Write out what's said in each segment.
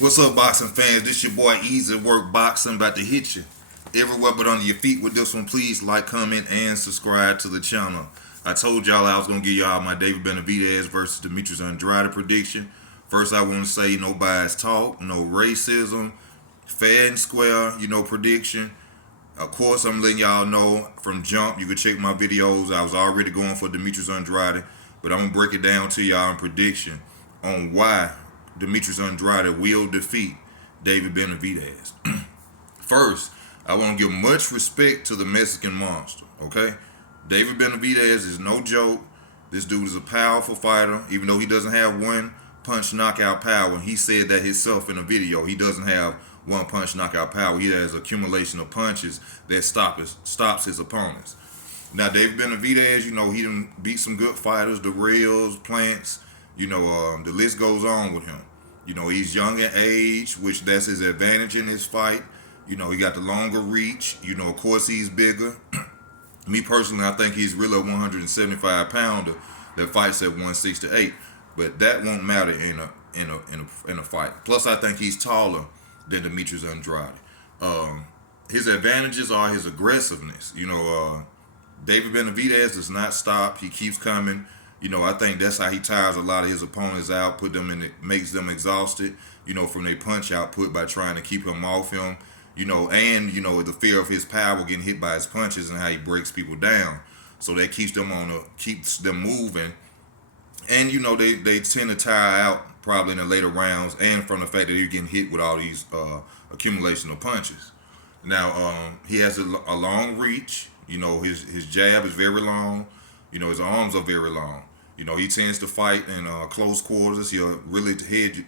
What's up, boxing fans? This your boy Easy Work Boxing, about to hit you everywhere but under your feet with this one. Please like, comment, and subscribe to the channel. I told y'all I was gonna give y'all my David Benavidez versus Demetrius Andrade prediction. First, I want to say no bias talk, no racism, fair and square, prediction. Of course, I'm letting y'all know from jump. You can check my videos. I was already going for Demetrius Andrade, but I'm gonna break it down to y'all in prediction on why Demetrius Andrade will defeat David Benavidez. First, I want to give much respect to the Mexican monster. Okay, David Benavidez is no joke. This dude is a powerful fighter, even though he doesn't have one punch knockout power. He said that himself in a video. He doesn't have one punch knockout power. He has accumulation of punches that stops his opponents. Now, David Benavidez, he done beat some good fighters, the Rails, Plants, the list goes on with him. He's young in age, which that's his advantage in this fight. He got the longer reach. Of course, he's bigger. Me personally, I think he's really a 175 pounder that fights at 168, but that won't matter in a fight. Plus, I think he's taller than Demetrius Andrade. His advantages are his aggressiveness. David Benavidez does not stop. He keeps coming. I think that's how he tires a lot of his opponents out, makes them exhausted, from their punch output by trying to keep him off him, and the fear of his power getting hit by his punches and how he breaks people down. So that keeps them moving. And they tend to tire out probably in the later rounds, and from the fact that you're getting hit with all these accumulation of punches. Now, he has a long reach. His jab is very long. His arms are very long. He tends to fight in close quarters. He'll really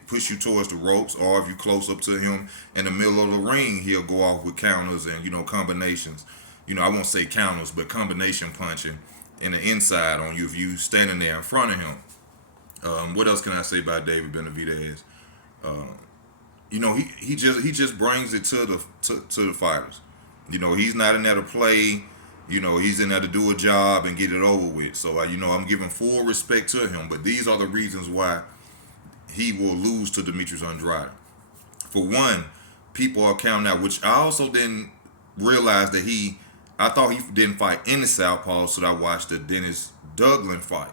push you towards the ropes, or if you're close up to him in the middle of the ring, he'll go off with counters and combinations. I won't say counters, but combination punching in the inside on you if you standing there in front of him. What else can I say about David Benavidez? He just brings it to the fighters. He's not in there to play. He's in there to do a job and get it over with. So, I'm giving full respect to him. But these are the reasons why he will lose to Demetrius Andrade. For one, people are counting out, which I also didn't realize I thought he didn't fight any southpaw, so I watched the Dennis Douglas fight.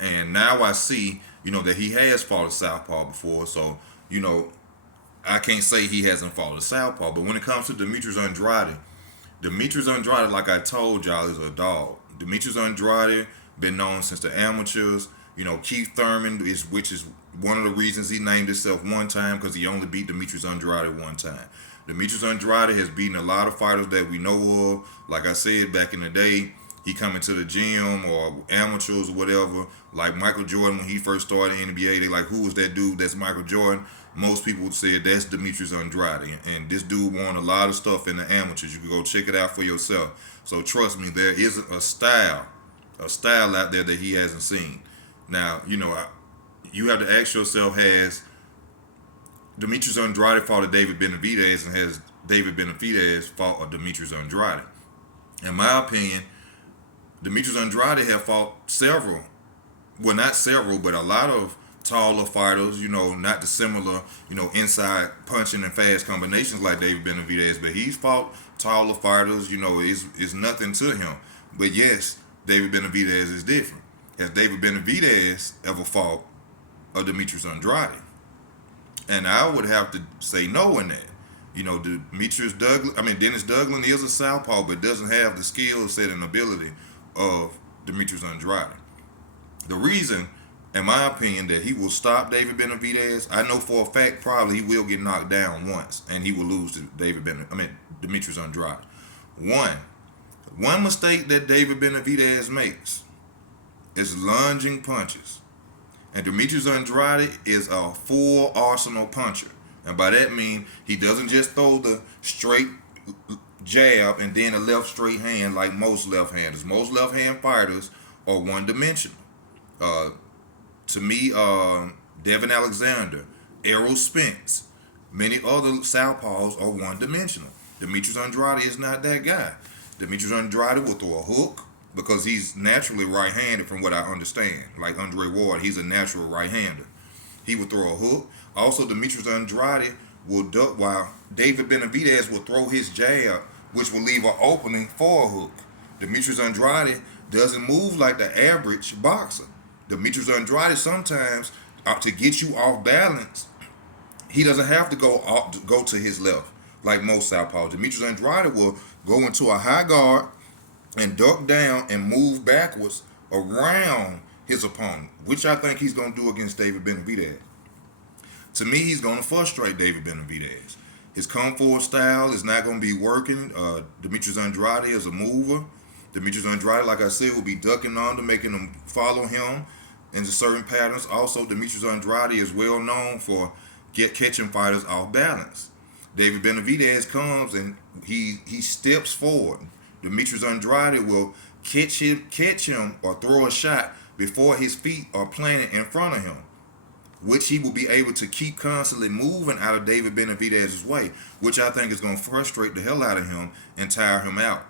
And now I see, that he has fought a southpaw before. So, I can't say he hasn't fought a southpaw. But when it comes to Demetrius Andrade, like I told y'all, is a dog. Demetrius Andrade been known since the amateurs. Keith Thurman which is one of the reasons he named himself one time, because he only beat Demetrius Andrade one time. Demetrius Andrade has beaten a lot of fighters that we know of. Like I said, back in the day, he come into the gym or amateurs or whatever. Like Michael Jordan, when he first started in the NBA, they like, who was that dude? That's Michael Jordan. Most people would say that's Demetrius Andrade. And this dude won a lot of stuff in the amateurs. You can go check it out for yourself. So trust me, there is a style out there that he hasn't seen. Now, you have to ask yourself, has Demetrius Andrade fought a David Benavidez, and has David Benavidez fought a Demetrius Andrade? In my opinion, Demetrius Andrade have fought several, well, not several, but a lot of taller fighters, not the similar, inside punching and fast combinations like David Benavidez, but he's fought taller fighters, it's nothing to him. But yes, David Benavidez is different. Has David Benavidez ever fought a Demetrius Andrade? And I would have to say no in that. Dennis Douglas is a southpaw, but doesn't have the skill set and ability of Demetrius Andrade. The reason, in my opinion, that he will stop David Benavidez, I know for a fact probably he will get knocked down once, and he will lose to Demetrius Andrade. One mistake that David Benavidez makes is lunging punches. And Demetrius Andrade is a full arsenal puncher. And by that mean he doesn't just throw the straight jab and then a left straight hand like most left-handers. Most left-hand fighters are one-dimensional. To me, Devin Alexander, Errol Spence, many other southpaws are one-dimensional. Demetrius Andrade is not that guy. Demetrius Andrade will throw a hook because he's naturally right-handed from what I understand. Like Andre Ward, he's a natural right-hander. He would throw a hook, Also, Demetrius Andrade will duck while David Benavidez will throw his jab, which will leave an opening for a hook. Demetrius Andrade doesn't move like the average boxer. Demetrius Andrade sometimes, to get you off balance, he doesn't have to go to his left like most southpaws. Demetrius Andrade will go into a high guard and duck down and move backwards around his opponent, which I think he's going to do against David Benavidez. To me, he's going to frustrate David Benavidez. His come forward style is not going to be working. Demetrius Andrade is a mover. Demetrius Andrade, like I said, will be ducking under, making them follow him into certain patterns. Also, Demetrius Andrade is well known for catching fighters off balance. David Benavidez comes and he steps forward. Demetrius Andrade will catch him or throw a shot before his feet are planted in front of him, which he will be able to keep constantly moving out of David Benavidez's way, which I think is going to frustrate the hell out of him and tire him out.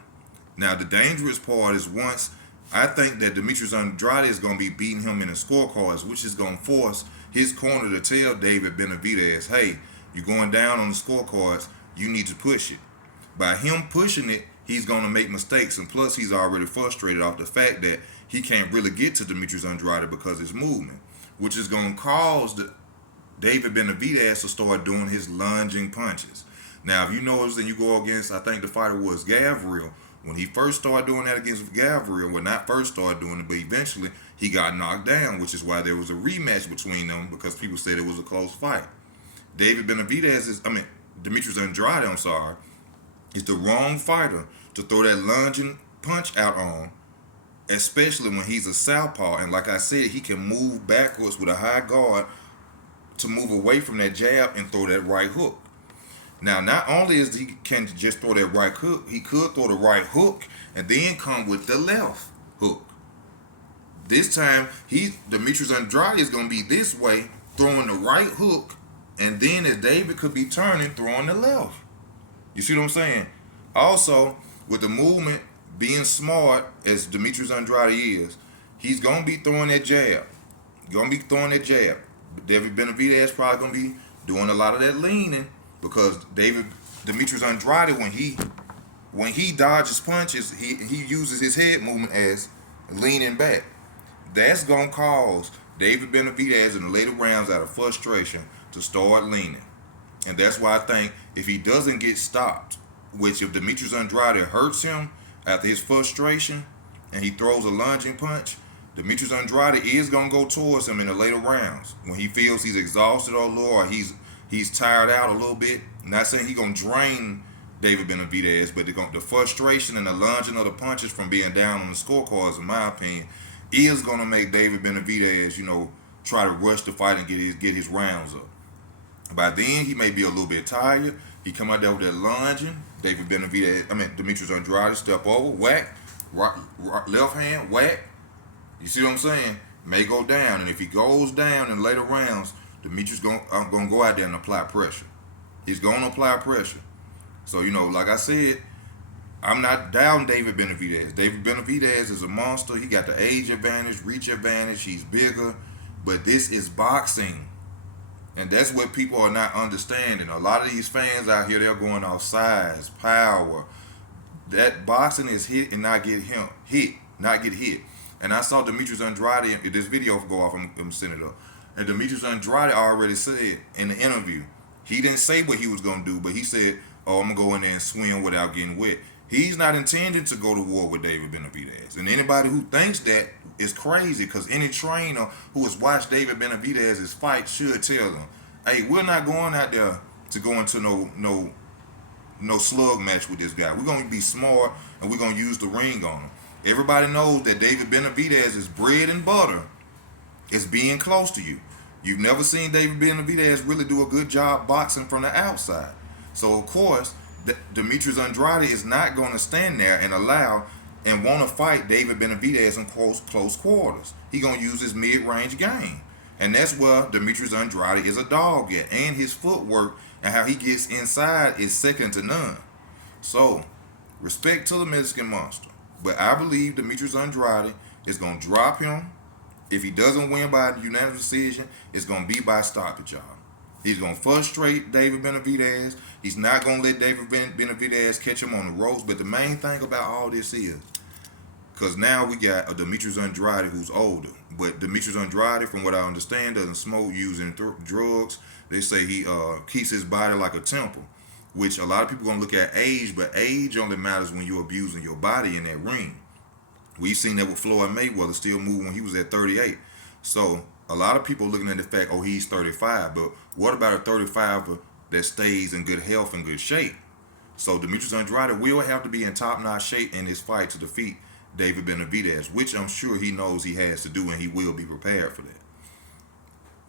Now, the dangerous part is once I think that Demetrius Andrade is going to be beating him in the scorecards, which is going to force his corner to tell David Benavidez, hey, you're going down on the scorecards, you need to push it. By him pushing it, he's going to make mistakes, and plus he's already frustrated off the fact that he can't really get to Demetrius Andrade because it's movement, which is going to cause David Benavidez to start doing his lunging punches. Now, if you notice, then you go against, I think the fighter was Gavril. When he first started doing that against Gavril, well, not first started doing it, but eventually he got knocked down, which is why there was a rematch between them, because people said it was a close fight. Demetrius Andrade, is the wrong fighter to throw that lunging punch out on, especially when he's a southpaw. And like I said, he can move backwards with a high guard to move away from that jab and throw that right hook. Now, not only is he can just throw that right hook, he could throw the right hook and then come with the left hook. This time, Demetrius Andrade is going to be this way, throwing the right hook, and then as David could be turning, throwing the left. You see what I'm saying? Also, with the movement being smart as Demetrius Andrade is, he's going to be throwing that jab. David Benavidez probably going to be doing a lot of that leaning, because Demetrius Andrade, when he dodges punches, he uses his head movement as leaning back. That's going to cause David Benavidez in the later rounds out of frustration to start leaning. And that's why I think if he doesn't get stopped, which if Demetrius Andrade hurts him after his frustration and he throws a lunging punch, Demetrius Andrade is going to go towards him in the later rounds when he feels he's exhausted a little, or he's tired out a little bit. I'm not saying he's going to drain David Benavidez, but the frustration and the lunging of the punches from being down on the scorecards, in my opinion, is going to make David Benavidez, try to rush the fight and get his rounds up. By then, he may be a little bit tired. He come out there with that lunging. Demetrius Andrade step over, whack, right, left hand, whack. You see what I'm saying? May go down, and if he goes down in later rounds, Demetrius gonna go out there and apply pressure. He's gonna apply pressure. So like I said, I'm not down David Benavidez. David Benavidez is a monster. He got the age advantage, reach advantage. He's bigger, but this is boxing. And that's what people are not understanding. A lot of these fans out here, they're going off size, power. That boxing is hit and not get hit. And I saw Demetrius Andrade, this video go off, I'm going to send it up. And Demetrius Andrade already said in the interview, he didn't say what he was going to do, but he said, I'm going to go in there and swim without getting wet. He's not intending to go to war with David Benavidez. And anybody who thinks that is crazy, because any trainer who has watched David Benavidez's fight should tell them, hey, we're not going out there to go into no slug match with this guy. We're going to be smart, and we're going to use the ring on him. Everybody knows that David Benavidez is bread and butter. It's being close to you. You've never seen David Benavidez really do a good job boxing from the outside. So, of course, Demetrius Andrade is not going to stand there and want to fight David Benavidez in close quarters. He's going to use his mid-range game. And that's where Demetrius Andrade is a dog at. And his footwork and how he gets inside is second to none. So, respect to the Mexican monster. But I believe Demetrius Andrade is going to drop him. If he doesn't win by unanimous decision, it's going to be by stoppage, y'all. He's going to frustrate David Benavidez. He's not going to let David Benavidez catch him on the ropes. But the main thing about all this is, because now we got a Demetrius Andrade who's older. But Demetrius Andrade, from what I understand, doesn't smoke, using drugs. They say he keeps his body like a temple, which a lot of people going to look at age, but age only matters when you're abusing your body in that ring. We've seen that with Floyd Mayweather still moving when he was at 38. So a lot of people looking at the fact, oh, he's 35. But what about a 35er that stays in good health and good shape? So Demetrius Andrade will have to be in top-notch shape in this fight to defeat David Benavidez, which I'm sure he knows he has to do, and he will be prepared for that.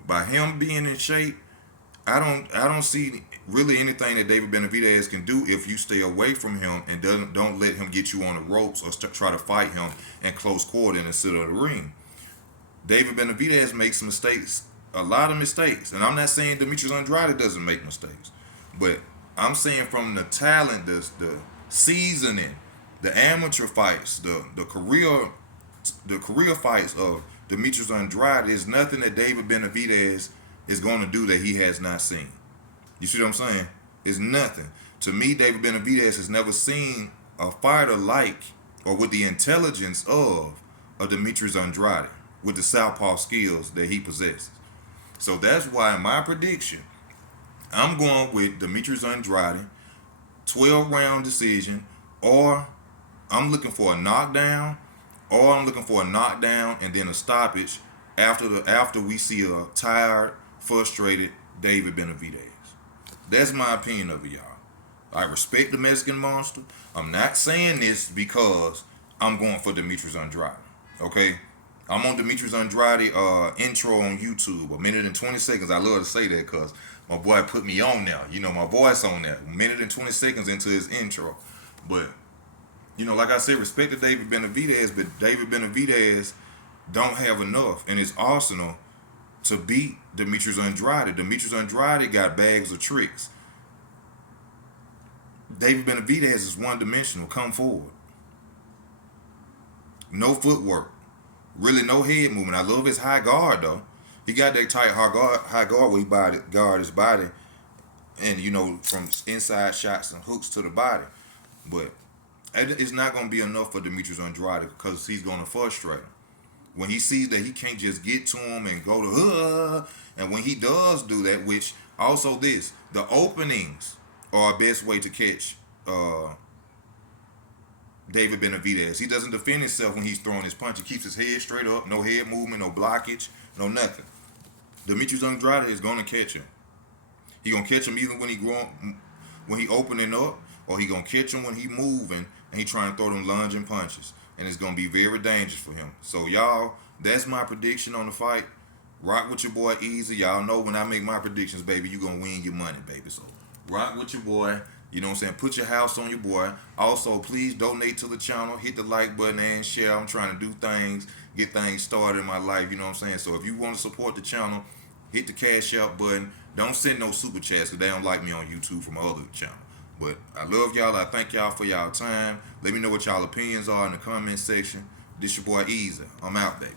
By him being in shape, I don't see really anything that David Benavidez can do if you stay away from him and don't let him get you on the ropes or try to fight him in close quarter instead of the ring. David Benavidez makes mistakes, a lot of mistakes, and I'm not saying Demetrius Andrade doesn't make mistakes, but I'm saying from the talent, the seasoning, the amateur fights, the career fights of Demetrius Andrade, there's nothing that David Benavidez is going to do that he has not seen. You see what I'm saying? It's nothing. To me, David Benavidez has never seen a fighter like or with the intelligence of a Demetrius Andrade with the southpaw skills that he possesses. So that's why in my prediction, I'm going with Demetrius Andrade, 12-round decision, or I'm looking for a knockdown, and then a stoppage after we see a tired, frustrated David Benavidez. That's my opinion of it, y'all. I respect the Mexican Monster. I'm not saying this because I'm going for Demetrius Andrade. Okay? I'm on Demetrius Andrade intro on YouTube, 1 minute and 20 seconds. I love to say that because my boy put me on now. You know, my voice on that. 1 minute and 20 seconds into his intro. But, you know, like I said, respect to David Benavidez, but David Benavidez don't have enough in his arsenal to beat Demetrius Andrade. Demetrius Andrade got bags of tricks. David Benavidez is one-dimensional. Come forward. No footwork. Really no head movement. I love his high guard, though. He got that tight high guard where he guard his body and, you know, from inside shots and hooks to the body. But it's not going to be enough for Demetrius Andrade because he's going to frustrate him. When he sees that he can't just get to him and go to, and when he does do that, which also the openings are our best way to catch David Benavidez. He doesn't defend himself when he's throwing his punch. He keeps his head straight up, no head movement, no blockage, no nothing. Demetrius Andrade is going to catch him. He going to catch him even when he opening up, or he going to catch him when he moving and he trying to throw them lunging punches. And it's going to be very dangerous for him. So, y'all, that's my prediction on the fight. Rock with your boy Easy. Y'all know when I make my predictions, baby, you're going to win your money, baby. So, rock with your boy. You know what I'm saying? Put your house on your boy. Also, please donate to the channel. Hit the like button and share. I'm trying to do things, get things started in my life. You know what I'm saying? So, if you want to support the channel, hit the cash out button. Don't send no super chats because they don't like me on YouTube from my other channel. But I love y'all. I thank y'all for y'all time. Let me know what y'all opinions are in the comment section. This your boy Easy. I'm out, baby.